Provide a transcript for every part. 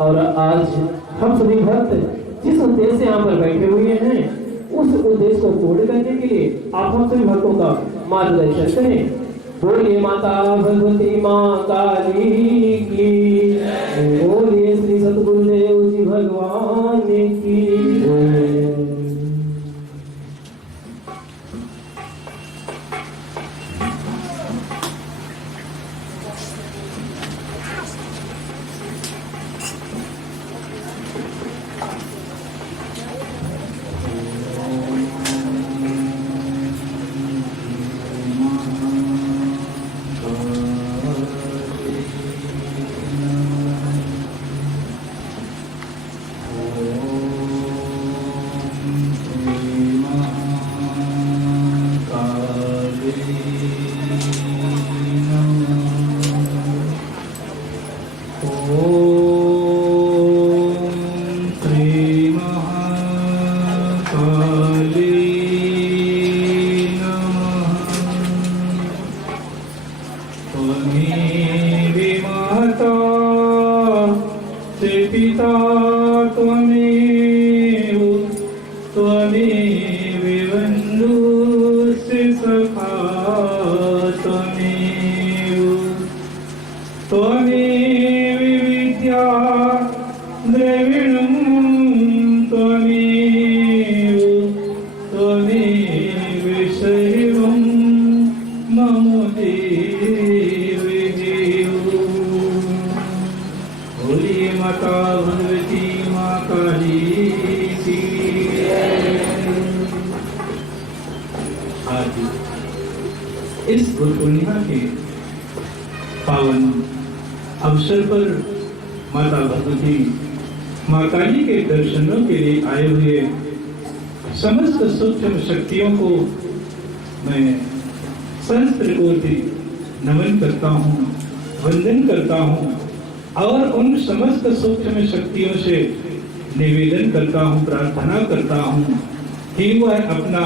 और आज हम सभी भक्त जिस उद्देश्य से यहाँ पर बैठे हुए हैं उस उद्देश्य को पूर्ण करने के लिए आप हम सभी भक्तों का मार्गदर्शन करें। बोलिए माता भगवती माँ काली की, बोलिए श्री सतगुरुदेव जी भगवान की। इस गुरु पूर्णिमा के पावन अवसर पर माता भगवती माँ काली के दर्शनों के लिए आए हुए समस्त सूक्ष्म शक्तियों को मैं सहस्त्र कोटि नमन करता हूँ, वंदन करता हूँ और उन समस्त सूक्ष्म शक्तियों से निवेदन करता हूँ, प्रार्थना करता हूँ कि वह अपना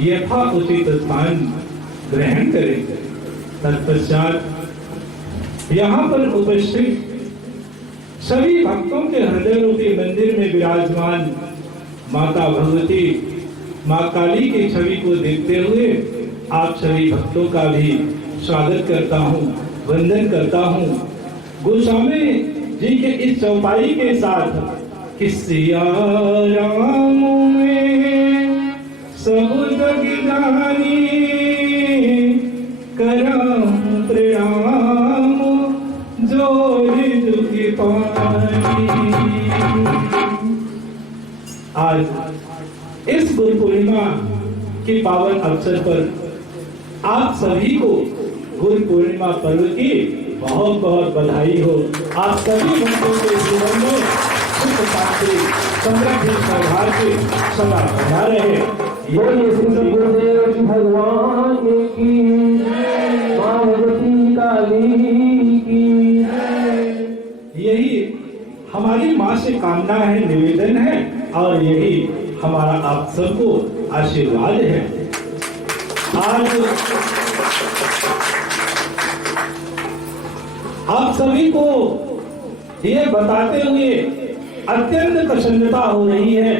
यथा उचित स्थान ग्रहण करें। तत्पश्चात यहाँ पर उपस्थित सभी भक्तों के हृदय रूपी मंदिर में विराजमान माता भगवती माँ काली की छवि को देखते हुए आप सभी भक्तों का भी स्वागत करता हूँ, वंदन करता हूँ। गोस्वामी जी के इस चौपाई के साथ कि सिया राम में सब जग जानी करम प्रणाम जोड़ जुगी पानी। आज इस गुरु पूर्णिमा के पावन अवसर पर आप सभी को गुरु पूर्णिमा पर्व की बहुत बहुत बधाई हो। आप सभी भक्तों के जीवन में सुख शांति समृद्धि सौभाग्य सदा बना रहे। बोलिए श्री सतगुरुदेव जी भगवान की, माँ भगवती काली की। यही हमारी माँ से कामना है, निवेदन है और यही हमारा आप सबको आशीर्वाद है। आज आप सभी को ये बताते हुए अत्यंत प्रसन्नता हो रही है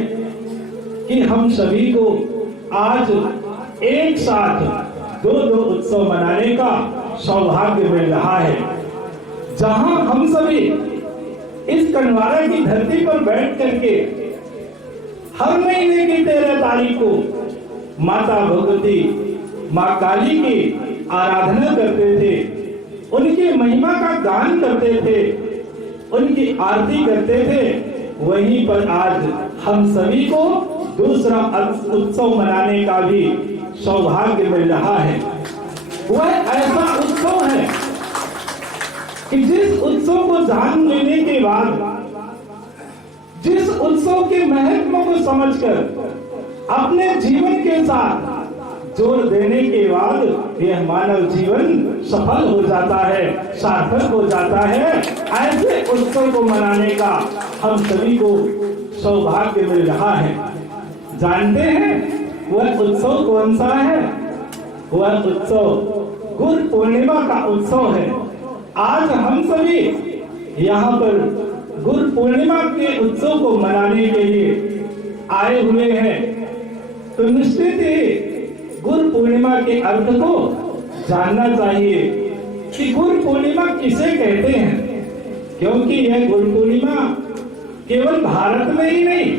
कि हम सभी को आज एक साथ दो उत्सव मनाने का सौभाग्य मिल रहा है। जहां हम सभी इस कनवारा की धरती पर बैठ करके हर महीने की 13 तारीख को माता भगवती माँ काली की आराधना करते थे, उनकी महिमा का गान करते थे, उनकी आरती करते थे। वहीं पर आज हम सभी को दूसरा उत्सव मनाने का भी सौभाग्य मिल रहा है। वह ऐसा उत्सव है कि जिस उत्सव को जान लेने के बाद, जिस उत्सव के महत्व को समझकर अपने जीवन के साथ जोड़ देने के बाद यह मानव जीवन सफल हो जाता है, सार्थक हो जाता है। ऐसे उत्सव को मनाने का हम सभी को सौभाग्य मिल रहा है। जानते हैं वह उत्सव कौन सा है? वह उत्सव गुरु पूर्णिमा का उत्सव है। आज हम सभी यहाँ पर गुरु पूर्णिमा के उत्सव को मनाने के लिए आए हुए हैं, तो निश्चित ही गुरु पूर्णिमा के अर्थ को जानना चाहिए कि गुरु पूर्णिमा किसे कहते हैं। क्योंकि यह गुरु पूर्णिमा केवल भारत में ही नहीं,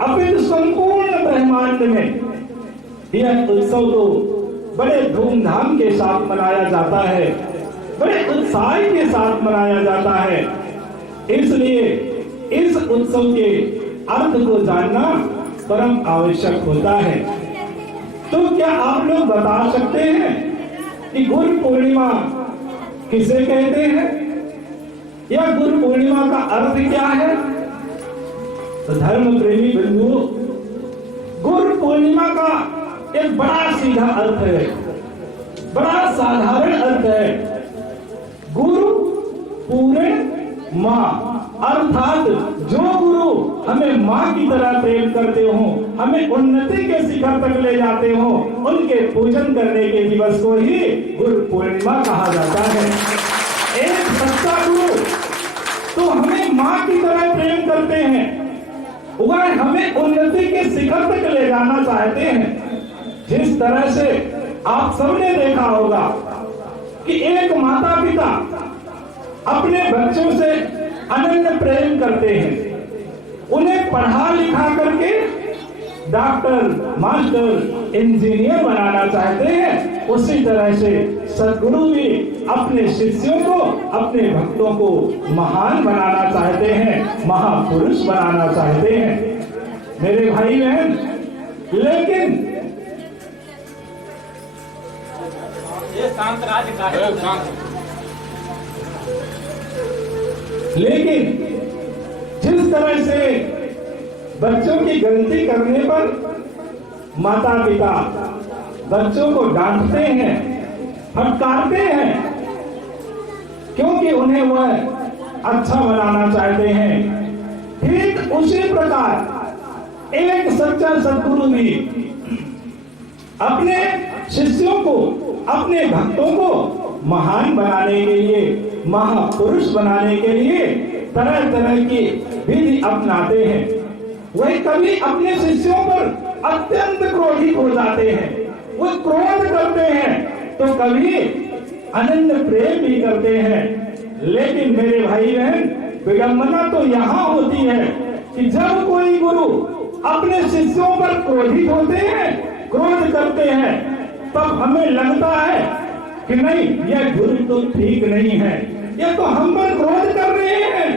अपितु संपूर्ण ब्रह्मांड में यह उत्सव तो बड़े धूमधाम के साथ मनाया जाता है, बड़े उत्साह के साथ मनाया जाता है। इसलिए इस उत्सव के अर्थ को जानना परम आवश्यक होता है। तो क्या आप लोग बता सकते हैं कि गुरु पूर्णिमा किसे कहते हैं या गुरु पूर्णिमा का अर्थ क्या है? तो धर्म प्रेमी बंधुओं, गुरु पूर्णिमा का एक बड़ा सीधा अर्थ है, बड़ा साधारण अर्थ है। गुरु पूर्ण माँ, अर्थात जो गुरु हमें माँ की तरह प्रेम करते हो, हमें उन्नति के शिखर तक ले जाते हो, उनके पूजन करने के दिवस को ही गुरु पूर्णिमा कहा जाता है। एक सच्चा गुरु तो हमें माँ की तरह प्रेम करते हैं, वह हमें उन्नति के शिखर तक ले जाना चाहते हैं। जिस तरह से आप सबने देखा होगा कि एक माता पिता अपने बच्चों से अनन्य प्रेम करते हैं, उन्हें पढ़ा लिखा करके डॉक्टर, मास्टर, इंजीनियर बनाना चाहते हैं। उसी तरह से सद्गुरु भी अपने शिष्यों को, अपने भक्तों को महान बनाना चाहते हैं, महापुरुष बनाना चाहते हैं। मेरे भाई बहन, लेकिन लेकिन जिस तरह से बच्चों की गलती करने पर माता पिता बच्चों को डांटते हैं, फटकारते हैं, क्योंकि उन्हें वह अच्छा बनाना चाहते हैं, ठीक उसी प्रकार एक सच्चा सद्गुरु भी अपने शिष्यों को, अपने भक्तों को महान बनाने के लिए, महापुरुष बनाने के लिए तरह तरह की विधि अपनाते हैं। वह कभी अपने शिष्यों पर अत्यंत क्रोधित हो जाते हैं, वो क्रोध करते हैं, तो कभी अनन्य प्रेम भी करते हैं। लेकिन मेरे भाई बहन, विडंबना तो यहाँ होती है कि जब कोई गुरु अपने शिष्यों पर क्रोधित होते हैं, क्रोध करते हैं, तब हमें लगता है कि नहीं, यह गुरु तो ठीक नहीं है, यह तो हम पर क्रोध कर रहे हैं,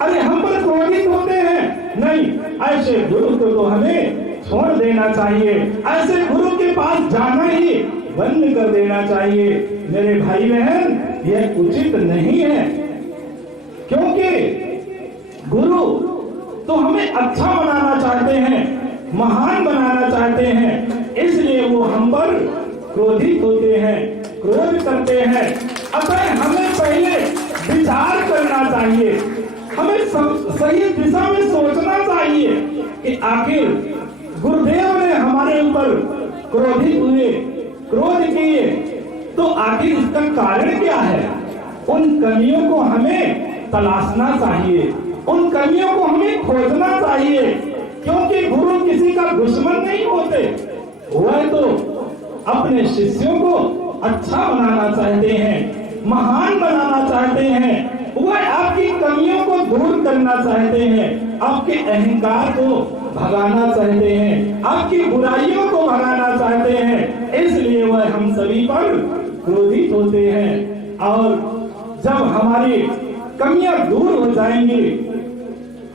अरे हम पर क्रोधित होते हैं। नहीं, ऐसे गुरु को तो हमें छोड़ देना चाहिए, ऐसे गुरु के पास जाना ही बंद कर देना चाहिए। मेरे भाई बहन, यह उचित नहीं है, क्योंकि गुरु तो हमें अच्छा बनाना चाहते हैं, महान बनाना चाहते हैं, इसलिए वो हम पर क्रोधित होते हैं, क्रोध करते हैं। अतः हमें पहले विचार करना चाहिए, हमें सही दिशा में सोचना चाहिए कि आखिर गुरुदेव ने हमारे ऊपर क्रोधित हुए, क्रोध किए, तो आखिर इसका कारण क्या है? उन कमियों को हमें तलाशना चाहिए, उन कमियों को हमें खोजना चाहिए, क्योंकि गुरु किसी का दुश्मन नहीं होते, वह तो अपने शिष्यों को अच्छा बनाना चाहते हैं, महान बनाना चाहते हैं, वह आपकी कमियों को दूर करना चाहते हैं, आपके अहंकार को भगाना चाहते हैं, आपकी बुराइयों को भगाना चाहते हैं। इसलिए वह हम सभी पर क्रोधित होते हैं। और जब हमारी कमियां दूर हो जाएंगी,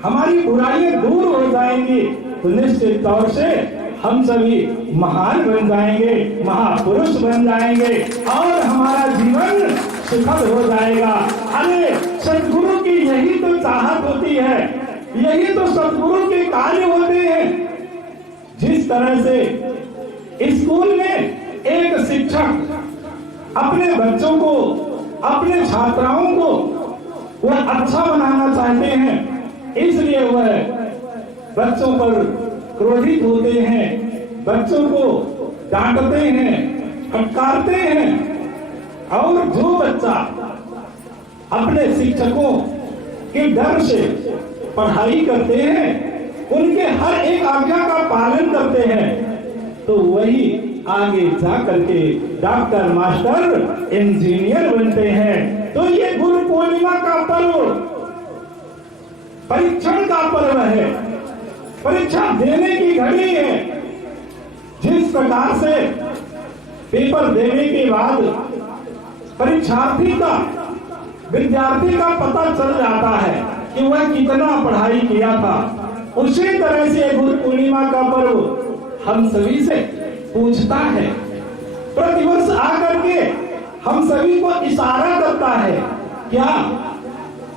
हमारी बुराइयां दूर हो जाएंगी, तो निश्चित तौर से हम सभी महान बन जाएंगे, महापुरुष बन जाएंगे और हमारा जीवन सुखद हो जाएगा। अरे सद्गुरु की यही तो चाहत होती है, यही तो सद्गुरु के कार्य होते हैं। जिस तरह से स्कूल में एक शिक्षक अपने बच्चों को, अपने छात्राओं को वह अच्छा बनाना चाहते हैं, इसलिए वह बच्चों पर क्रोधित होते हैं, बच्चों को डांटते हैं, फटकारते हैं। और जो बच्चा अपने शिक्षकों, के डर से पढ़ाई करते हैं, उनके हर एक आज्ञा का पालन करते हैं, तो वही आगे जा करके डॉक्टर, मास्टर, इंजीनियर बनते हैं। तो ये गुरु पूर्णिमा का पर्व परीक्षण का पर्व है, परीक्षा देने की घड़ी है। जिस प्रकार से पेपर देने के बाद परीक्षार्थी का, विद्यार्थी का पता चल जाता है कि वह कितना पढ़ाई किया था, उसी तरह से गुरु पूर्णिमा का पर्व हम सभी से पूछता है। प्रतिवर्ष आकर के हम सभी को इशारा करता है। क्या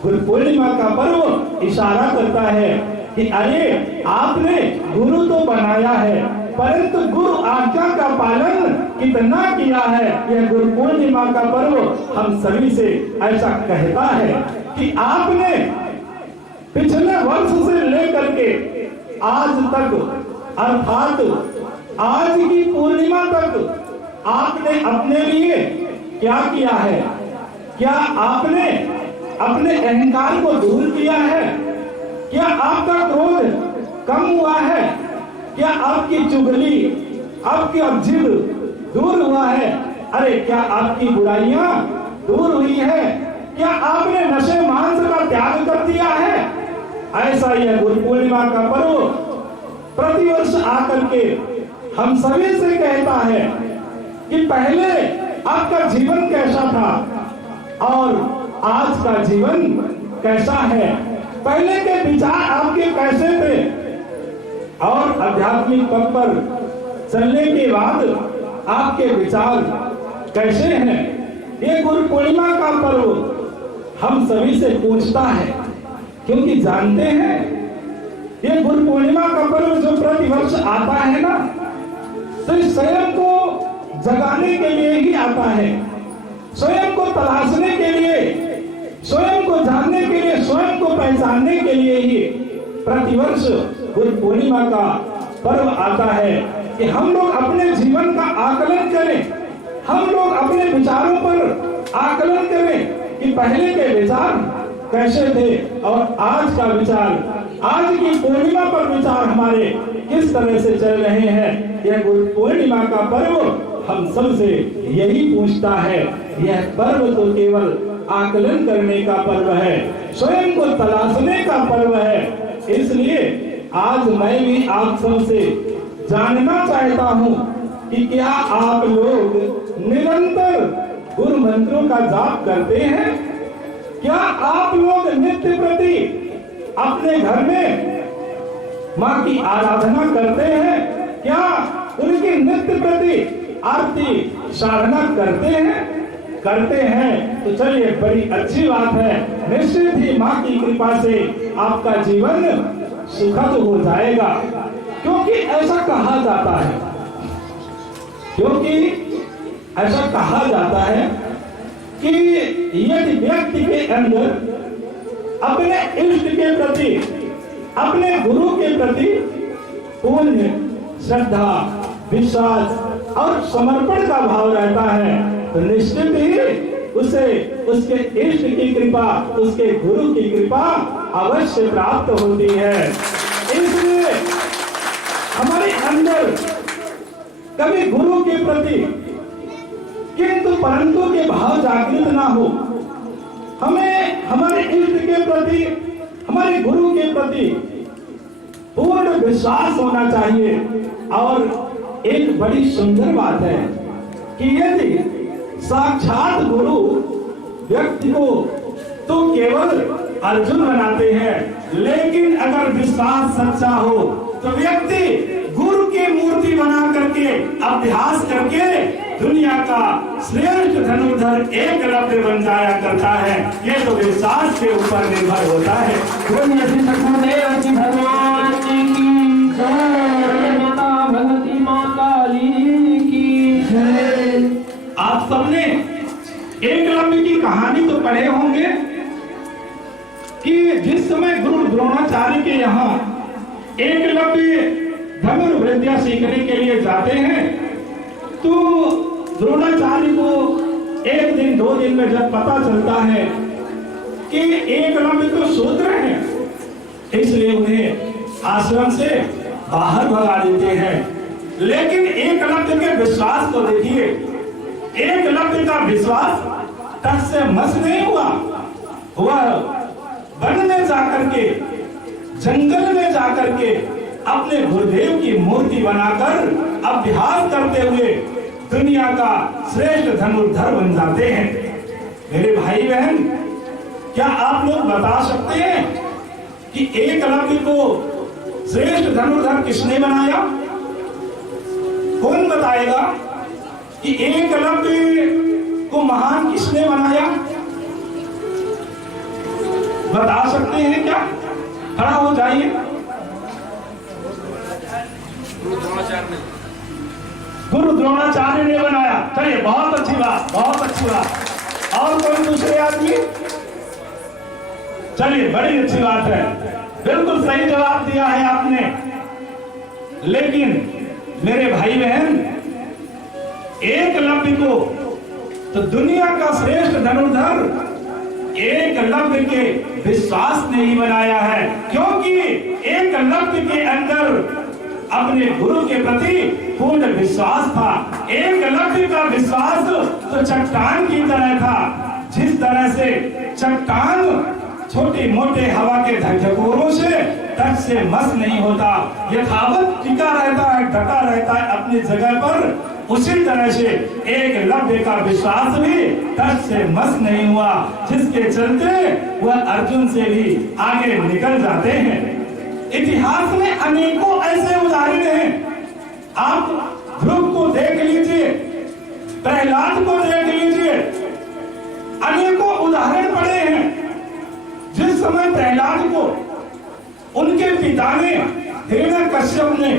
गुरु पूर्णिमा का पर्व इशारा करता है कि अरे आपने गुरु तो बनाया है, परंतु गुरु आज्ञा का पालन कितना किया है। यह गुरु पूर्णिमा का पर्व हम सभी से ऐसा कहता है कि आपने पिछले वर्ष से लेकर के आज तक, अर्थात आज की पूर्णिमा तक आपने अपने लिए क्या किया है? क्या आपने अपने अहंकार को दूर किया है? क्या आपका क्रोध कम हुआ है? क्या आपकी चुगली, आपकी जिद दूर हुआ है? अरे क्या आपकी बुराइयां दूर हुई है? क्या आपने नशे मांस का त्याग कर दिया है? ऐसा यह गुरु पूर्णिमा का पर्व प्रतिवर्ष आकर के हम सभी से कहता है कि पहले आपका जीवन कैसा था और आज का जीवन कैसा है। पहले के विचार आपके कैसे थे और आध्यात्मिक पथ पर चलने के बाद आपके विचार कैसे हैं। ये गुरु पूर्णिमा का पर्व हम सभी से पूछता है, क्योंकि जानते हैं ये गुरु पूर्णिमा का पर्व जो प्रतिवर्ष आता है ना, तो स्वयं को जगाने के लिए ही आता है, स्वयं को तलाशने के लिए, स्वयं को जानने के लिए, स्वयं को पहचानने के लिए ही प्रतिवर्ष गुरु पूर्णिमा का पर्व आता है कि हम लोग अपने जीवन का आकलन करें, हम लोग अपने विचारों पर आकलन करें कि पहले के विचार कैसे थे और आज का विचार, आज की पूर्णिमा पर विचार हमारे किस तरह से चल रहे हैं। यह गुरु पूर्णिमा का पर्व हम सबसे यही पूछता है। यह पर्व तो केवल आकलन करने का पर्व है, स्वयं को तलाशने का पर्व है। इसलिए आज मैं भी आप सबसे जानना चाहता हूँ कि क्या आप लोग निरंतर गुरु मंत्रों का जाप करते हैं? क्या आप लोग नित्य प्रति अपने घर में माँ की आराधना करते हैं? क्या उनकी नित्य प्रति आरती साधना करते हैं? करते हैं तो चलिए, बड़ी अच्छी बात है। निश्चित ही माँ की कृपा से आपका जीवन सुखद हो जाएगा, क्योंकि ऐसा कहा जाता है, क्योंकि ऐसा कहा जाता है कि यदि व्यक्ति के अंदर अपने इष्ट के प्रति, अपने गुरु के प्रति पूर्ण श्रद्धा, विश्वास और समर्पण का भाव रहता है, तो निश्चित ही उसे उसके इष्ट की कृपा, उसके गुरु की कृपा अवश्य प्राप्त होती है। इसलिए हमारे अंदर कभी गुरु के प्रति किंतु परंतु के भाव जागृत ना हो, हमें हमारे इष्ट के प्रति, हमारे गुरु के प्रति पूर्ण विश्वास होना चाहिए। और एक बड़ी सुंदर बात है कि यदि साक्षात गुरु व्यक्ति को तो केवल अर्जुन बनाते हैं, लेकिन अगर विश्वास सच्चा हो तो व्यक्ति गुरु की मूर्ति बना करके अभ्यास करके दुनिया का श्रेष्ठ धनुर्धर एकलव्य बन जाया करता है। ये तो विश्वास के ऊपर निर्भर होता है। भगवान की जय, माता भगवती माँ काली की जय। आप सबने एकलव्य की कहानी तो पढ़े होंगे कि जिस समय गुरु द्रोणाचार्य के यहाँ एकलव्य धनुर्विद्या सीखने के लिए जाते हैं, तो द्रोणाचार्य को एक दिन 2 दिन में जब पता चलता है कि एकलव्य तो सो आश्रम से बाहर भगा देते हैं। लेकिन एकलव्य के विश्वास को देखिए, एकलव्य का विश्वास तट से मस नहीं हुआ। वह वन में जाकर के, जंगल में जाकर के अपने गुरुदेव की मूर्ति बनाकर अभ्यास करते हुए दुनिया का श्रेष्ठ धनुर्धर बन जाते हैं। मेरे भाई बहन, क्या आप लोग बता सकते हैं कि एकलव्य को श्रेष्ठ धनुर्धर किसने बनाया? कौन बताएगा कि एकलव्य को महान किसने बनाया? बता सकते हैं क्या? खड़ा हो जाइए। गुरु द्रोणाचार्य ने बनाया। चलिए, बहुत अच्छी बात, बहुत अच्छी बात। और कोई दूसरे आदमी? चलिए, बड़ी अच्छी बात है, बिल्कुल सही जवाब दिया है आपने। लेकिन मेरे भाई बहन, एकलव्य को तो दुनिया का श्रेष्ठ धनुर्धर एकलव्य के विश्वास ने ही बनाया है, क्योंकि एकलव्य के अंदर अपने गुरु के प्रति पूर्ण विश्वास था। एकलव्य का विश्वास तो चट्टान की तरह था। जिस तरह से चट्टान छोटे मोटे हवा के झकझोरों से तट से मस नहीं होता, यथावत टिका रहता है, डटा रहता है अपनी जगह पर, उसी तरह से एकलव्य का विश्वास भी तट से मस नहीं हुआ, जिसके चलते वह अर्जुन से भी आगे निकल जाते हैं। इतिहास में अनेकों ऐसे उदाहरण हैं। आप ध्रुव को देख लीजिए, प्रहलाद को देख लीजिए, अनेकों उदाहरण पड़े हैं। जिस समय प्रहलाद को उनके पिता ने, हिरण्यकश्यप ने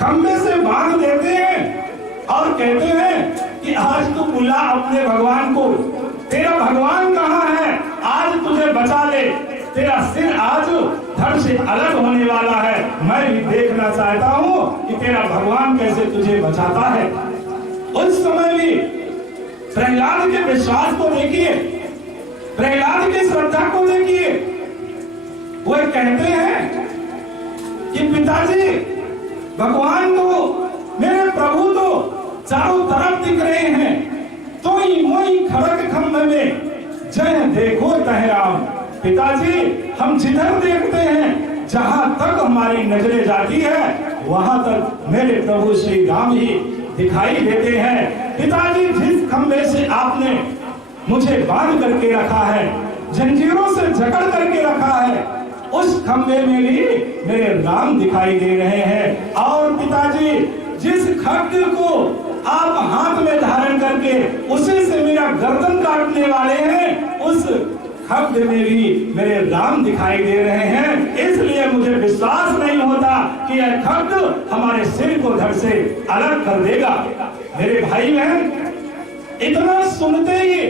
खंबे से बांध देते हैं और कहते हैं कि आज तू बुला अपने भगवान को, तेरा भगवान कहाँ है, आज तुझे बचा ले, तेरा सिर आज धड़ से अलग होने वाला है, मैं भी देखना चाहता हूँ कि तेरा भगवान कैसे तुझे बचाता है। उस समय भी प्रहलाद के विश्वास को देखिए, प्रहलाद की श्रद्धा को देखिए। वह कहते हैं कि पिताजी, भगवान तो, मेरे प्रभु तो चारों तरफ दिख रहे हैं, तो मोई खड़क खंभ में जय देखो तहराम। पिताजी, हम जिधर देखते हैं, जहां तक हमारी नजरें जाती है, वहां तक मेरे प्रभु श्री राम ही दिखाई देते हैं। पिताजी, जिस खंभे से आपने मुझे बांध करके रखा है, जंजीरों से जकड़ करके रखा है, उस खंभे में भी मेरे राम दिखाई दे रहे हैं। और पिताजी, जिस खड्ग को आप हाथ में धारण करके उसी से मेरा गर्दन काटने वाले हैं, उस खड्ग में भी मेरे राम दिखाई दे रहे हैं। इसलिए मुझे विश्वास नहीं होता कि यह खड्ग हमारे सिर को धड़ से अलग कर देगा। मेरे भाई बहन, इतना सुनते ही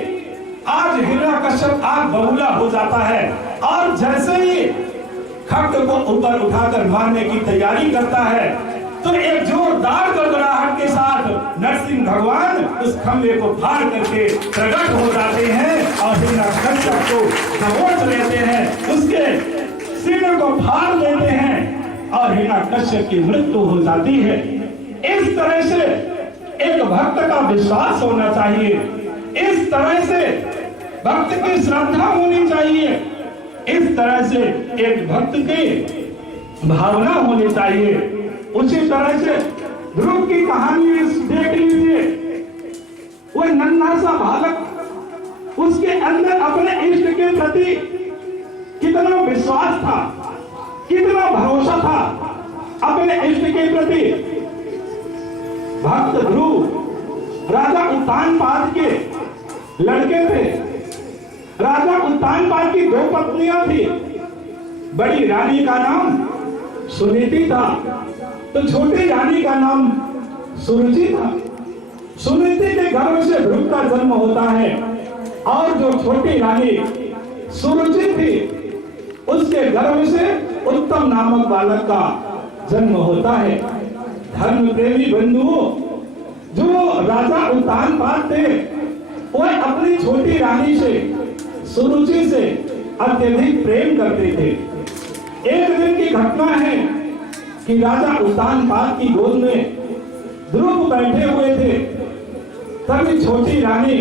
आज हिरण्यकश्यप आग बबूला हो जाता है, और जैसे ही खड्ग को ऊपर उठाकर मारने की तैयारी करता है, तो एक जोरदार गड़गड़ाहट के साथ नरसिंह भगवान उस खंभे को फाड़ करके प्रकट हो जाते हैं और हिरण्यकश्यप को दबोच लेते हैं, उसके सिर को फाड़ लेते हैं और हिरण्यकश्यप की मृत्यु हो जाती है। इस तरह से एक भक्त का विश्वास होना चाहिए, इस तरह से भक्त की श्रद्धा होनी चाहिए, इस तरह से एक भक्त की भावना होनी चाहिए। उसी तरह से ध्रुव की कहानी देख लीजिए। वह नन्हा सा बालक, उसके अंदर अपने इष्ट के प्रति कितना विश्वास था, कितना भरोसा था अपने इष्ट के प्रति। भक्त ध्रुव राजा उत्तानपाद के लड़के थे। राजा उत्तानपाद की 2 पत्नियां थी। बड़ी रानी का नाम सुनीति था, तो छोटी रानी का नाम सुरुचि था। सुनीति के गर्भ से ध्रुव का जन्म होता है, और जो छोटी रानी सुरुचि थी, उसके गर्भ से उत्तम नामक बालक का जन्म होता है। धर्म प्रेमी बंधुओं, जो राजा उत्तानपाद थे, वह अपनी छोटी रानी से, सुरुचि से अत्यधिक प्रेम करते थे। एक दिन की घटना है कि राजा उत्तानपाद की गोद में ध्रुव बैठे हुए थे, तभी छोटी रानी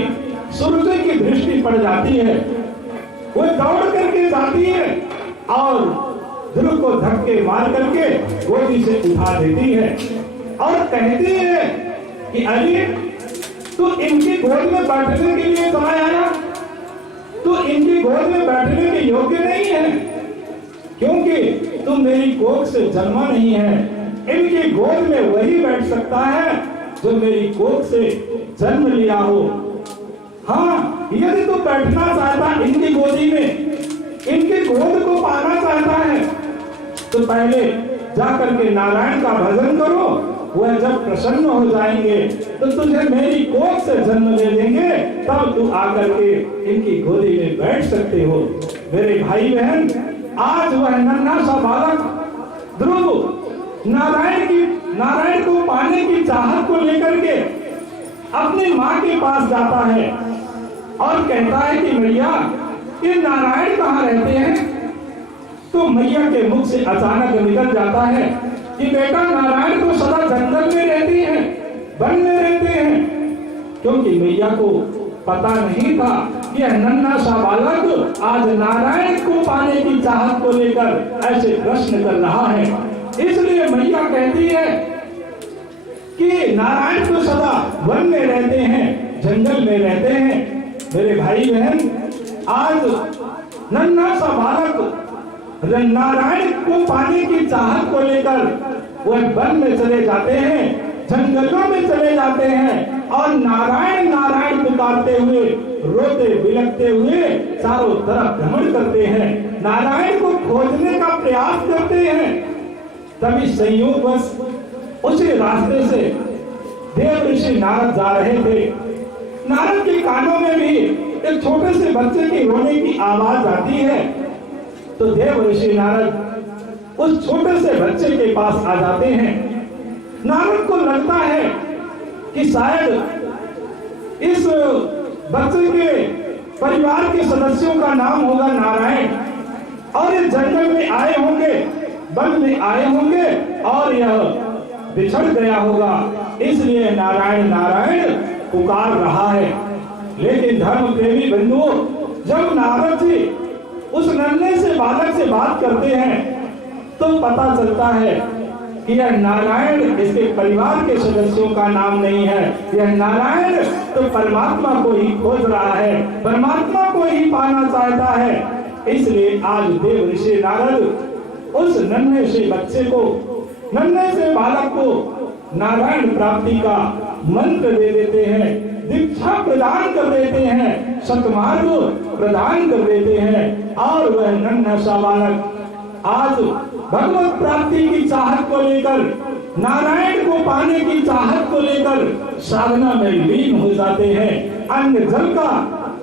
सूर्य की दृष्टि पड़ जाती है। वो दौड़ करके जाती है और ध्रुव को धक्के मार करके गोदी से उठा देती है और कहती है कि अरे तू इनकी गोद में बैठने के लिए कहाँ आया? तू इनकी गोद में बैठने के योग्य नहीं है, क्योंकि तुम मेरी कोख से जन्मा नहीं है। इनकी गोद में वही बैठ सकता है जो मेरी कोख से जन्म लिया हो। हाँ, यदि तू बैठना चाहता इनकी गोदी में, इनकी गोद को पाना चाहता है, तो पहले जाकर के नारायण का भजन करो। वह जब प्रसन्न हो जाएंगे तो तुझे मेरी कोख से जन्म दे देंगे, तब तू आकर के इनकी गोदी में बैठ सकते हो। मेरे भाई बहन, आज वह नन्हा सा बालक ध्रुव नारायण को पाने की चाहत को लेकर के अपनी माँ के पास जाता है और कहता है कि मैया, ये नारायण कहाँ रहते हैं? तो मैया के मुख से अचानक निकल जाता है कि बेटा, नारायण तो सदा जंगल में रहती हैं, वन में रहते हैं। क्योंकि मैया को पता नहीं था कि यह नन्हा सा बालक आज नारायण को पाने की चाहत को लेकर ऐसे प्रश्न कर रहा है। इसलिए मैया कहती है कि नारायण तो सदा वन में रहते हैं, जंगल में रहते हैं। मेरे भाई बहन, आज नन्हा सा बालक नारायण को पाने की चाहत को लेकर वह वन में चले जाते हैं, जंगलों में चले जाते हैं और नारायण नारायण पुकारते हुए, रोते बिलखते हुए चारों तरफ भ्रमण करते हैं, नारायण को खोजने का प्रयास करते हैं। तभी संयोगवश उसी रास्ते से देव ऋषि नारद जा रहे थे। नारद के कानों में भी एक छोटे से बच्चे की रोने की आवाज आती है। तो देव ऋषि नारद उस छोटे से बच्चे के पास आ जाते हैं। नारद को लगता है कि शायद इस बच्चे के परिवार के सदस्यों का नाम होगा नारायण और इस जंगल में आए होंगे, वन में आए होंगे और यह बिछड़ गया होगा, इसलिए नारायण नारायण पुकार रहा है। लेकिन धर्म प्रेमी बंधुओं, जब नारद जी उस नन्हे से बालक से बात करते हैं तो पता चलता है कि यह नारायण इसके परिवार के सदस्यों का नाम नहीं है। यह नारायण तो परमात्मा को ही खोज रहा है, परमात्मा को ही पाना चाहता है। इसलिए आज देव ऋषि नारद उस नन्हे से बच्चे को, नन्हे से बालक को नारायण प्राप्ति का मंत्र दे देते हैं, दीक्षा प्रदान कर देते हैं, सतमार्ग प्रदान कर देते हैं और वह नन्हा सा बालक आज भगवत प्राप्ति की चाहत को लेकर, नारायण को पाने की चाहत को लेकर साधना में लीन हो जाते हैं, अन्न जल का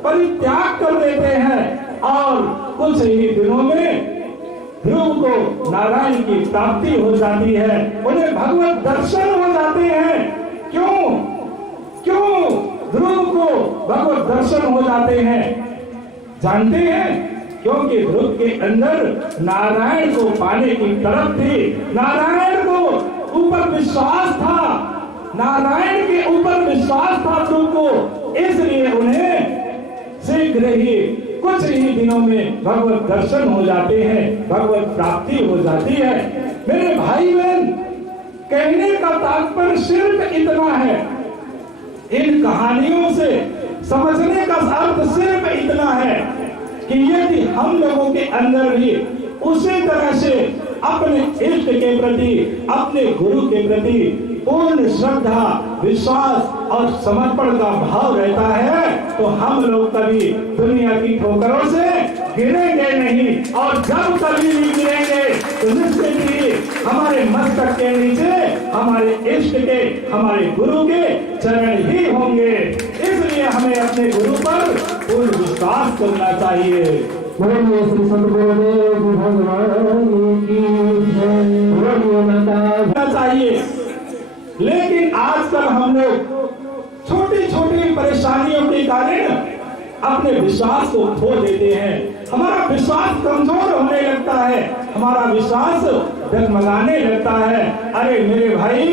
परित्याग कर देते हैं और कुछ ही दिनों में ध्रुव को नारायण की प्राप्ति हो जाती है, उन्हें भगवत दर्शन हो जाते हैं। क्यों ध्रुव को भगवत दर्शन हो जाते हैं जानते हैं? क्योंकि ध्रुव के अंदर नारायण को पाने की तरफ थी, नारायण को ऊपर विश्वास था, नारायण के ऊपर विश्वास था ध्रुव को, इसलिए उन्हें शीघ्र ही कुछ ही दिनों में भगवत दर्शन हो जाते हैं, भगवत प्राप्ति हो जाती है। मेरे भाई बहन, कहने का तात्पर्य सिर्फ इतना है, इन कहानियों से समझने का अर्थ सिर्फ इतना है कि यदि हम लोगों के अंदर भी उसी तरह से अपने इष्ट के प्रति, अपने गुरु के प्रति पूर्ण श्रद्धा, विश्वास और समर्पण का भाव रहता है तो हम लोग कभी दुनिया की ठोकरों से गिरेंगे नहीं, और जब कभी भी गिरेंगे तो निश्चित ही हमारे मस्तक के नीचे हमारे इष्ट के, हमारे गुरु के चरण ही होंगे। इसलिए हमें अपने गुरु पर पूर्ण विश्वास करना चाहिए। बोलिए श्री सतगुरुदेव भगवान की जय, बोलिए माता चाहिए। लेकिन आजकल हम लोग छोटी छोटी परेशानियों के कारण अपने विश्वास को खो देते हैं, हमारा विश्वास कमजोर होने लगता है, हमारा विश्वास डगमगाने लगता है। अरे मेरे भाई,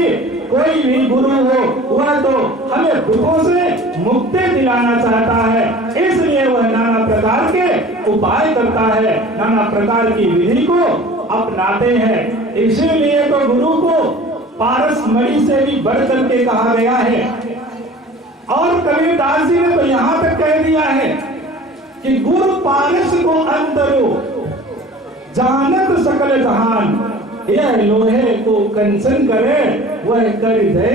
कोई भी गुरु हो वह तो हमें दुखों से मुक्ति दिलाना चाहता है, इसलिए वह नाना प्रकार के उपाय करता है, नाना प्रकार की विधि को अपनाते हैं। इसीलिए तो गुरु को पारस मणि से भी बढ़ करके कहा गया है। और कबीरदास जी ने तो यहाँ तक कह दिया है कि गुरु पारस को अंतरो जानत सकल जहान, यह लोहे को कंचन करे वह कर दे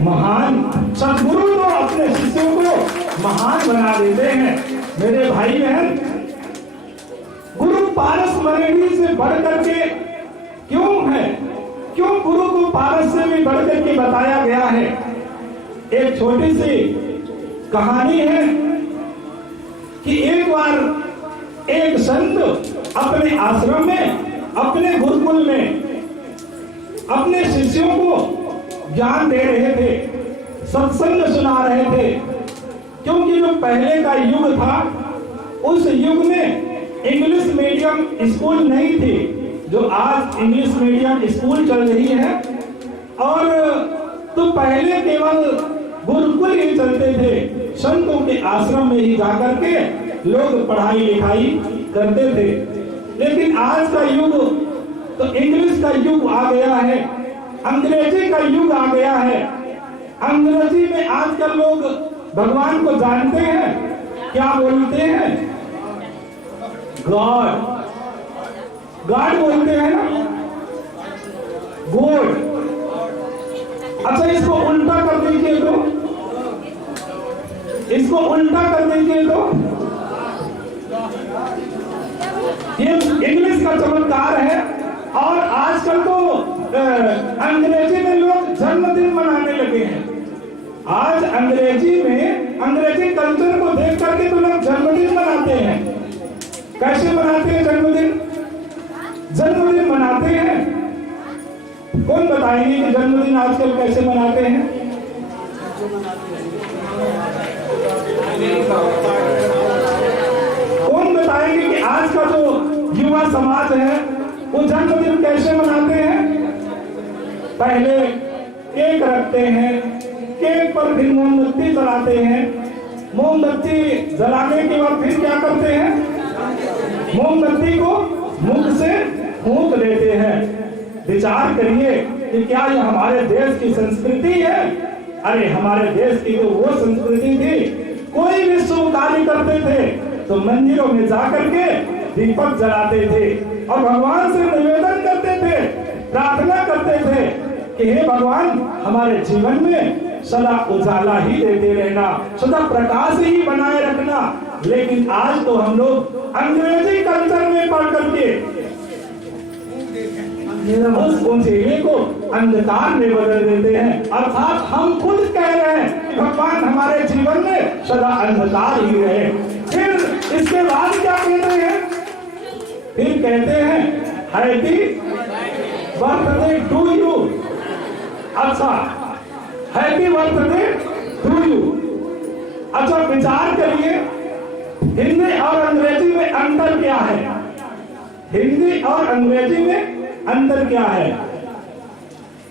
महान। सदगुरु तो अपने शिष्यों को महान बना देते हैं। मेरे भाई बहन, गुरु पारस मणि से बढ़ करके क्यों है? क्यों गुरु को पारस से भी बढ़ करके बताया गया है? एक छोटी सी कहानी है कि एक बार एक संत अपने आश्रम में, अपने गुरुकुल में अपने शिष्यों को ज्ञान दे रहे थे, सत्संग सुना रहे थे। क्योंकि जो पहले का युग था, उस युग में इंग्लिश मीडियम स्कूल नहीं थी जो आज इंग्लिश मीडियम स्कूल चल रही है। और तो पहले केवल गुरुकुल ही चलते थे, संतों के आश्रम में ही जाकर के लोग पढ़ाई लिखाई करते थे। लेकिन आज का युग तो इंग्लिश का युग आ गया है, अंग्रेजी का युग आ गया है। अंग्रेजी में आजकल लोग भगवान को जानते हैं, क्या बोलते हैं? गॉड, गॉड बोलते हैं ना, गॉड। अच्छा, इसको उल्टा कर दीजिए तो, इसको उल्टा कर दीजिए तो, ये इंग्लिश का चमत्कार है। और आजकल तो अंग्रेजी में लोग जन्मदिन मनाने लगे हैं। आज अंग्रेजी में, अंग्रेजी कल्चर को देख करके तो लोग जन्मदिन मनाते हैं। कैसे मनाते हैं जन्मदिन? जन्मदिन मनाते हैं, कौन बताएंगे कि जन्मदिन आजकल कैसे मनाते हैं? कौन बताएंगे कि आज का जो युवा समाज है वो जन्मदिन कैसे मनाते हैं? पहले केक रखते हैं, केक पर फिर मोमबत्ती जलाते हैं, मोमबत्ती जलाने के बाद फिर क्या करते हैं? मोमबत्ती को मुख से फूंक देते हैं। विचार करिए कि क्या यह हमारे देश की संस्कृति है? अरे हमारे देश की तो वो संस्कृति थी, कोई भी शुभ कार्य करते थे तो मंदिरों में जाकर के दीपक जलाते थे और भगवान से निवेदन करते थे, प्रार्थना करते थे कि हे भगवान, हमारे जीवन में सदा उजाला ही देते रहना, सदा प्रकाश ही बनाए रखना। लेकिन आज तो हम लोग अंग्रेजी कल्चर में पढ़ करके उस उंधेरे को अंधकार में बदल देते हैं। अर्थात हम खुद कह रहे हैं कि भगवान हमारे जीवन में सदा अंधकार ही रहे। फिर इसके बाद क्या कहते हैं? फिर कहते हैं हैप्पी बर्थडे टू यू। अच्छा, हैप्पी बर्थडे टू यू। अच्छा, विचार करिए, हिंदी और अंग्रेजी में अंतर क्या है? हिंदी और अंग्रेजी में अंतर क्या है?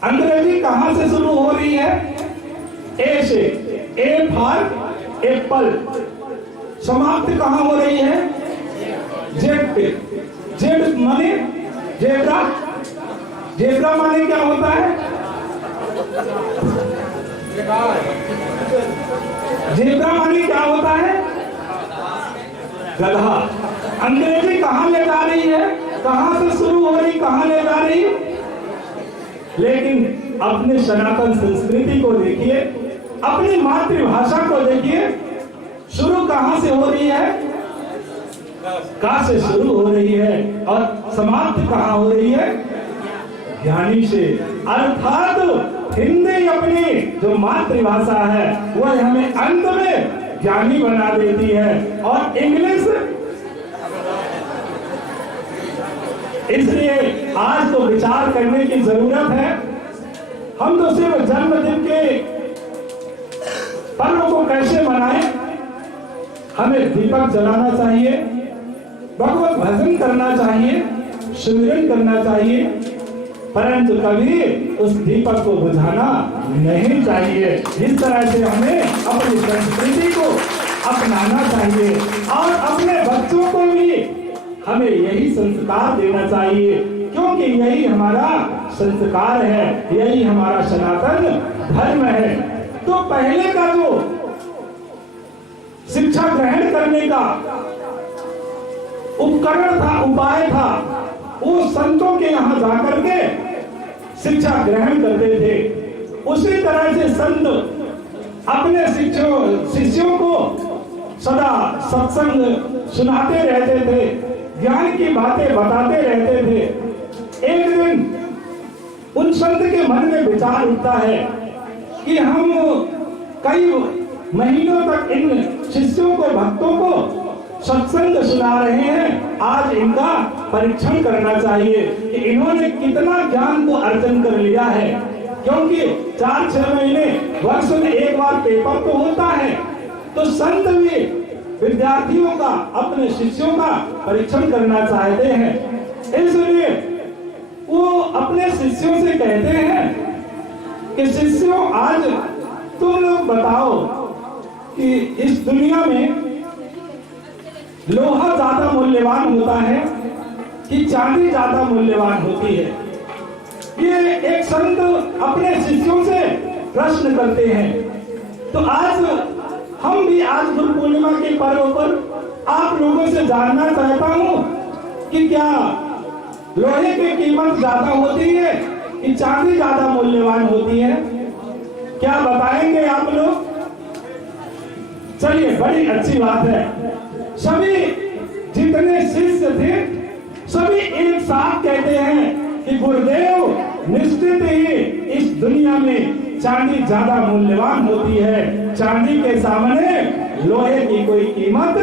अंग्रेजी कहां से शुरू हो रही है? ए से, ए फॉर एप्पल। समाप्त कहां हो रही है? जेड पे। जेड माने जेब्रा। जेब्रा माने क्या होता है? जेब्रा माने क्या होता है? गधा। अंग्रेजी कहां ले जा रही है? कहां से शुरू हो रही, कहां ले जा रही? लेकिन अपने सनातन संस्कृति को देखिए, अपनी मातृभाषा को देखिए, शुरू कहां से हो रही है? का से शुरू हो रही है और समाप्त कहां हो रही है? ज्ञानी से। अर्थात हिंदी अपनी जो मातृभाषा है वह हमें अंत में ज्ञानी बना देती है, और इंग्लिश, इसलिए आज तो विचार करने की जरूरत है। हम तो सिर्फ जन्मदिन के पर्व को कैसे मनाएं? हमें दीपक जलाना चाहिए, भगवत भजन करना चाहिए, सुमिरन करना चाहिए, परंतु कभी उस दीपक को बुझाना नहीं चाहिए। इस तरह से हमें अपनी संस्कृति को अपनाना चाहिए और अपने बच्चों को भी हमें यही संस्कार देना चाहिए, क्योंकि यही हमारा संस्कार है, यही हमारा सनातन धर्म है। तो पहले का जो शिक्षा ग्रहण करने का उपकरण था, उपाय था, वो संतों के यहाँ जाकर के शिक्षा ग्रहण करते थे। उसी तरह से संत अपने शिष्यों को सदा सत्संग सुनाते रहते थे, ज्ञान की बातें बताते रहते थे। एक दिन उन संत के मन में विचार उठता है कि हम कई महीनों तक इन शिष्यों को, भक्तों को सत्संग सुना रहे हैं, आज इनका परीक्षण करना चाहिए कि इन्होंने कितना ज्ञान को अर्जन कर लिया है। क्योंकि 4-6 महीने, वर्ष में एक बार पेपर तो होता है, तो संत भी विद्यार्थियों का, अपने शिष्यों का परीक्षण करना चाहते हैं। इसलिए वो अपने शिष्यों से कहते हैं कि शिष्यों, आज तुम लोग बताओ कि इस दुनिया में लोहा ज्यादा मूल्यवान होता है कि चांदी ज्यादा मूल्यवान होती है। ये एक संत अपने शिष्यों से प्रश्न करते हैं। तो आज हम भी आज गुरु पूर्णिमा के पर्व पर आप लोगों से जानना चाहता हूं कि क्या लोहे की कीमत ज्यादा होती है कि चांदी ज्यादा मूल्यवान होती है? क्या बताएंगे आप लोग? चलिए, बड़ी अच्छी बात है। सभी जितने शिष्य थे सभी एक साथ कहते हैं कि गुरुदेव, निश्चित ही इस दुनिया में चांदी ज्यादा मूल्यवान होती है, चांदी के सामने लोहे की कोई कीमत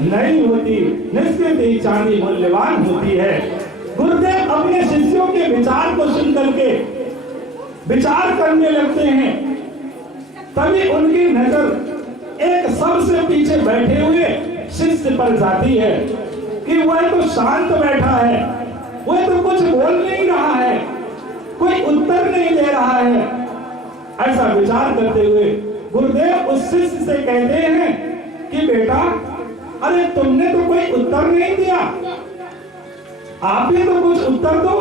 नहीं होती, निश्चित ही चांदी मूल्यवान होती है। गुरुदेव अपने शिष्यों के विचार को सुन करके विचार करने लगते हैं। तभी उनकी नजर एक सबसे पीछे बैठे हुए शिष्य पर जाती है कि वह तो शांत बैठा है, वह तो कुछ बोल नहीं रहा है, कोई उत्तर नहीं दे रहा है। ऐसा विचार करते हुए गुरुदेव उस शिष्य से कहते हैं कि बेटा, अरे तुमने तो कोई उत्तर नहीं दिया, आप ही तो कुछ उत्तर दो।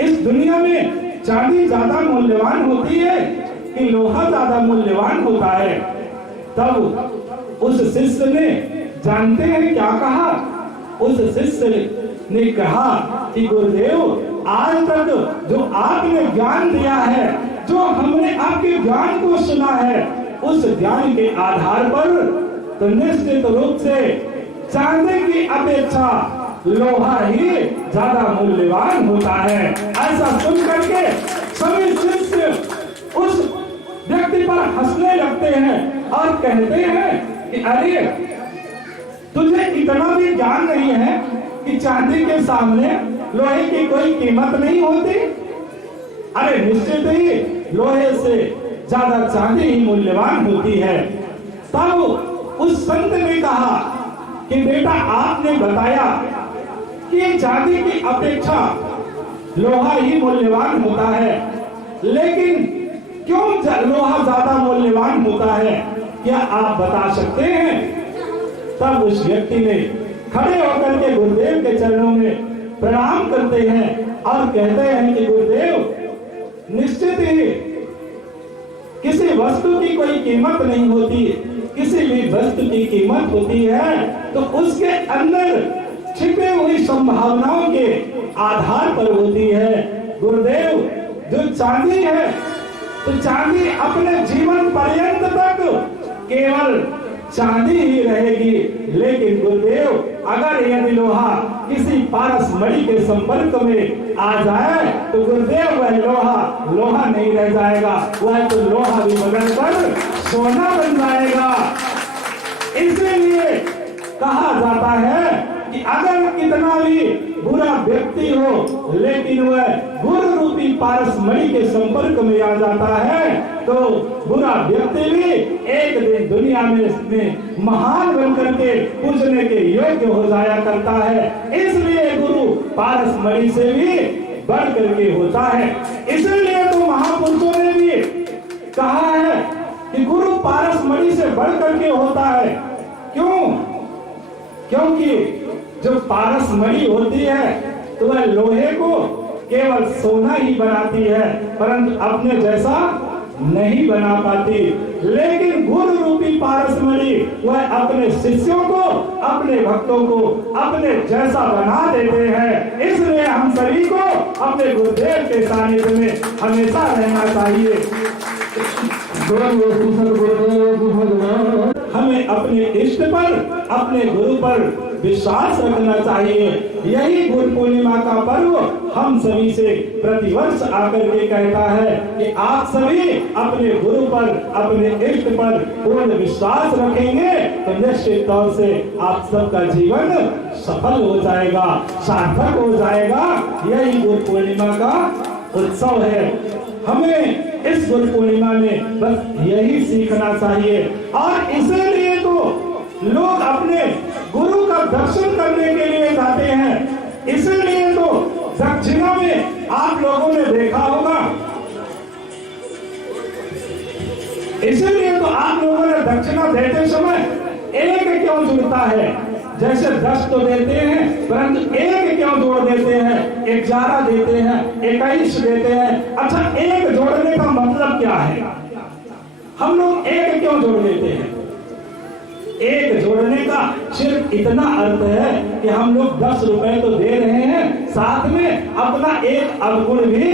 इस दुनिया में चांदी ज्यादा मूल्यवान होती है कि लोहा ज्यादा मूल्यवान होता है? तब उस शिष्य ने, जानते हैं क्या कहा? उस शिष्य ने कहा कि गुरुदेव, आज तक जो आपने ज्ञान दिया है, जो हमने आपके ज्ञान को सुना है, उस ज्ञान के आधार पर तो निश्चित रूप से चांदी की अपेक्षा लोहा ही ज्यादा मूल्यवान होता है। ऐसा सुन करके सभी शिष्य उस व्यक्ति पर हंसने लगते हैं और कहते हैं कि अरे, तुझे इतना भी ज्ञान नहीं है कि चांदी के सामने लोहे की कोई कीमत नहीं होती? अरे निश्चित ही लोहे से ज्यादा चांदी ही मूल्यवान होती है। तब उस संत ने कहा कि बेटा, आपने बताया कि चांदी की अपेक्षा लोहा ही मूल्यवान होता है, लेकिन क्यों लोहा ज्यादा मूल्यवान होता है, क्या आप बता सकते हैं? तब उस व्यक्ति ने खड़े होकर के गुरुदेव के चरणों में प्रणाम करते हैं और कहते हैं कि गुरुदेव, निश्चित ही किसी वस्तु की कोई कीमत नहीं होती, किसी भी वस्तु की कीमत होती है तो उसके अंदर छिपे हुई संभावनाओं के आधार पर होती है। गुरुदेव, जो चांदी है तो चांदी अपने जीवन पर्यंत तक केवल चांदी ही रहेगी, लेकिन गुरुदेव, अगर यदि लोहा किसी पारस मणि के संपर्क में आ जाए तो गुरुदेव वह लोहा नहीं रह जाएगा, वह तो लोहा भी बदलकर सोना बन जाएगा। इसलिए कहा जाता है कि अगर कितना भी बुरा व्यक्ति हो, लेकिन वह गुरु रूपी पारस मणि के संपर्क में आ जाता है तो बुरा व्यक्ति भी एक दिन दुनिया में महान बनकर के पूजने के योग्य हो जाया करता है। इसलिए गुरु पारसमणि से भी बढ़ करके होता है। इसलिए तो महापुरुषों ने भी कहा है कि गुरु पारसमणि से बढ़ करके होता है। क्यों? क्योंकि जो पारसमणि होती है तो वह लोहे को केवल सोना ही बनाती है, परंतु अपने जैसा नहीं बना पाती। लेकिन गुरु रूपी पारसमणि वह अपने शिष्यों को, अपने भक्तों को अपने जैसा बना देते हैं। इसलिए हम सभी को अपने गुरुदेव के सानिध्य में हमेशा रहना चाहिए। हमें अपने इष्ट पर, अपने गुरु पर विश्वास रखना चाहिए। यही गुरु पूर्णिमा का पर्व हम सभी से प्रतिवर्ष आकर के कहता है कि आप सभी अपने गुरु पर, अपने इष्ट पर पूर्ण विश्वास रखेंगे तो निश्चित तौर से आप सबका जीवन सफल हो जाएगा, सार्थक हो जाएगा। यही गुरु पूर्णिमा का उत्सव है। हमें इस गुरु पूर्णिमा में बस यही सीखना चाहिए। और इसीलिए तो लोग अपने गुरु का दर्शन करने के लिए जाते हैं। इसीलिए तो दक्षिणा में आप लोगों ने देखा होगा, इसीलिए तो आप लोगों ने दक्षिणा देते समय एक क्यों जुड़ता है? जैसे 10 तो देते हैं, परंतु एक क्यों जोड़ देते हैं? 11 देते हैं, 21 देते हैं। अच्छा, एक जोड़ने का मतलब क्या है? हम लोग एक क्यों जोड़ देते हैं? एक जोड़ने का सिर्फ इतना अर्थ है कि हम लोग 10 रुपए तो दे रहे हैं, साथ में अपना एक अवगुण भी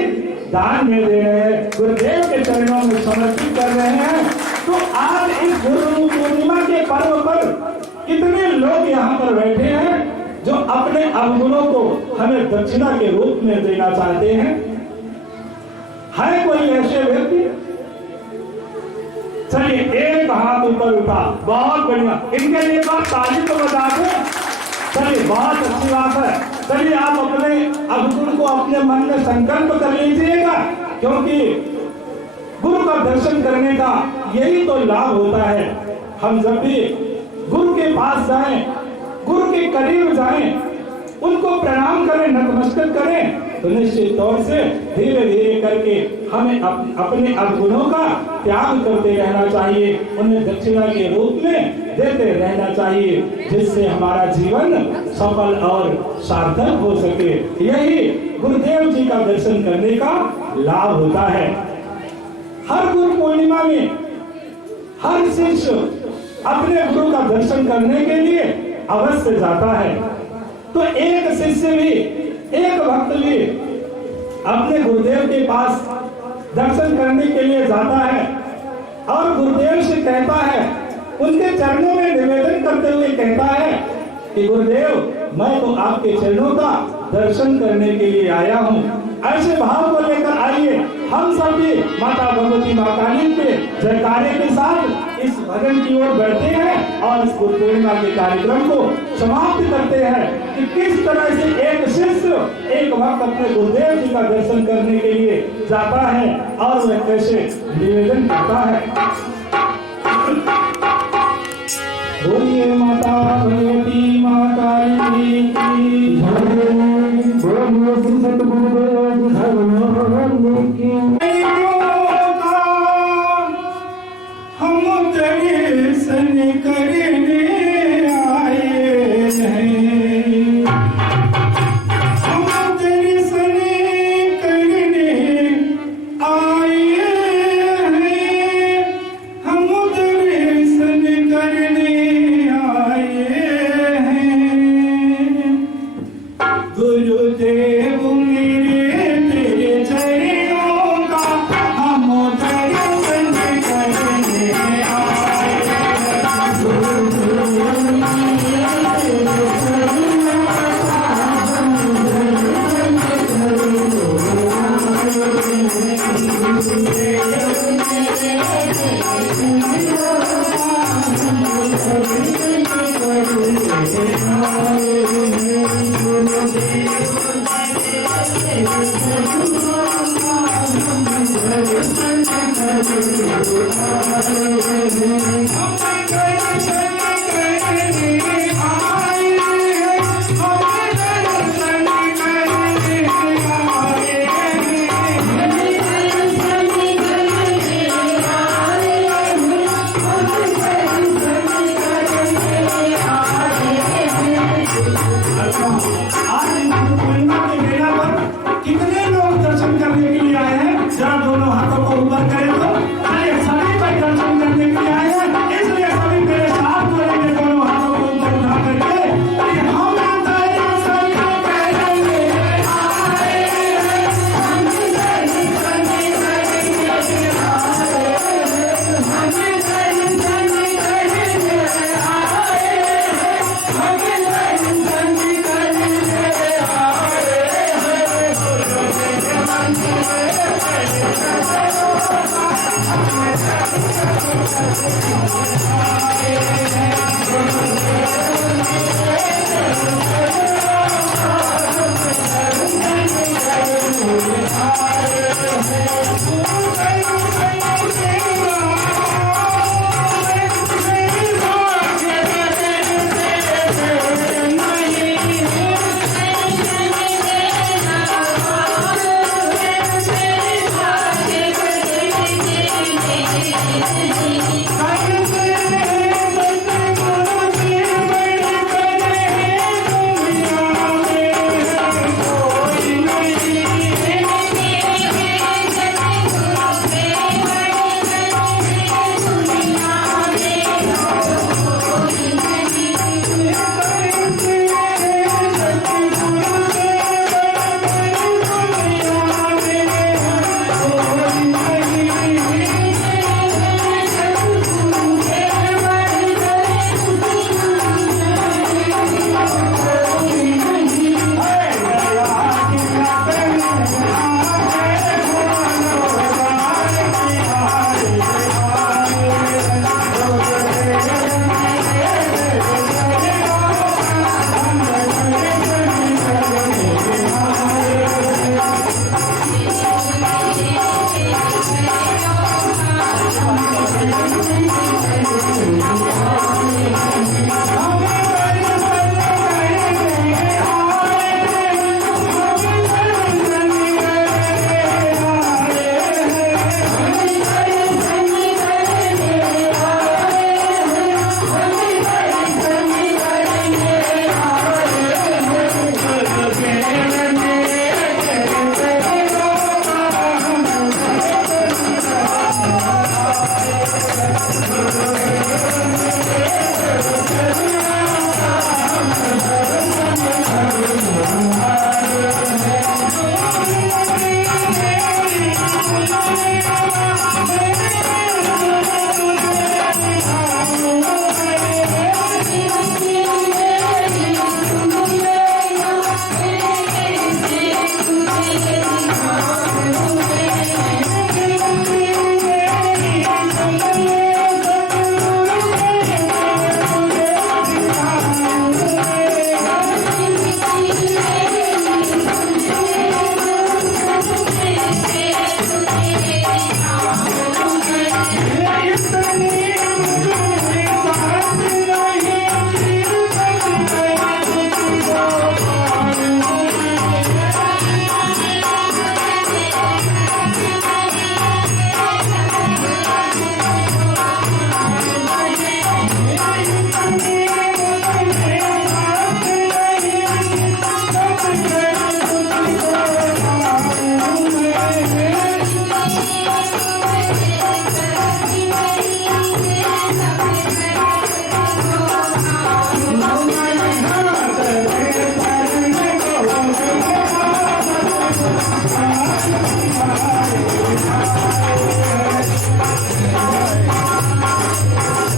दान में दे रहे हैं, गुरुदेव के चरणों में समर्पित कर रहे हैं। तो आज इस गुरु पूर्णिमा के पर्व पर कितने लोग यहाँ पर बैठे हैं जो अपने अवगुणों को हमें दक्षिणा के रूप में देना चाहते हैं? है कोई ऐसे व्यक्ति? चलिए, एक हाथ ऊपर उठा, बहुत बढ़िया, इनके लिए बात ताली तो बता दें। चलिए, बहुत अच्छी बात है। चलिए, आप अपने अवगुण को अपने मन में संकल्प कर लीजिएगा, क्योंकि गुरु का दर्शन करने का यही तो लाभ होता है। हम जब भी गुरु के पास जाएं, गुरु के करीब जाएं, उनको प्रणाम करें, नतमस्तक करें, तो निश्चित तौर से धीरे धीरे करके हमें अपने अवगुणों का त्याग करते रहना चाहिए, उन्हें दक्षिणा के रूप में देते रहना चाहिए, जिससे हमारा जीवन सफल और सार्थक हो सके। यही गुरुदेव जी का दर्शन करने का लाभ होता है। हर गुरु पूर्णिमा में हर शिष्य अपने गुरु का दर्शन करने के लिए अवश्य जाता है। तो एक शिष्य भी, एक भक्त भी अपने गुरुदेव के पास दर्शन करने के लिए जाता है और गुरुदेव से कहता है, उनके चरणों में निवेदन करते हुए कहता है कि गुरुदेव, मैं तो आपके चरणों का दर्शन करने के लिए आया हूँ। ऐसे भाव को लेकर आइए हम सभी माता भगवती मां काली के जयकारे के साथ इस भजन की ओर बढ़ते हैं और इस गुरु पूर्णिमा के कार्यक्रम को समाप्त करते हैं कि किस तरह से एक शिष्य, एक भक्त अपने गुरुदेव जी का दर्शन करने के लिए जाता है और वह कैसे निवेदन करता है। बोलिए माता भगवती मां काली की जय। बोलिए श्री सतगुरुदेव भगवान की। हम दर्शन करने आए हैं, हम दर्शन करने आए हैं, हम दर्शन करने आए हैं। गुरुदेव मेरे तेरे चरणों का हम दर्शन करने आए हैं। गुरुदेव मेरे तेरे चरणों का हम दर्शन करने आए हैं।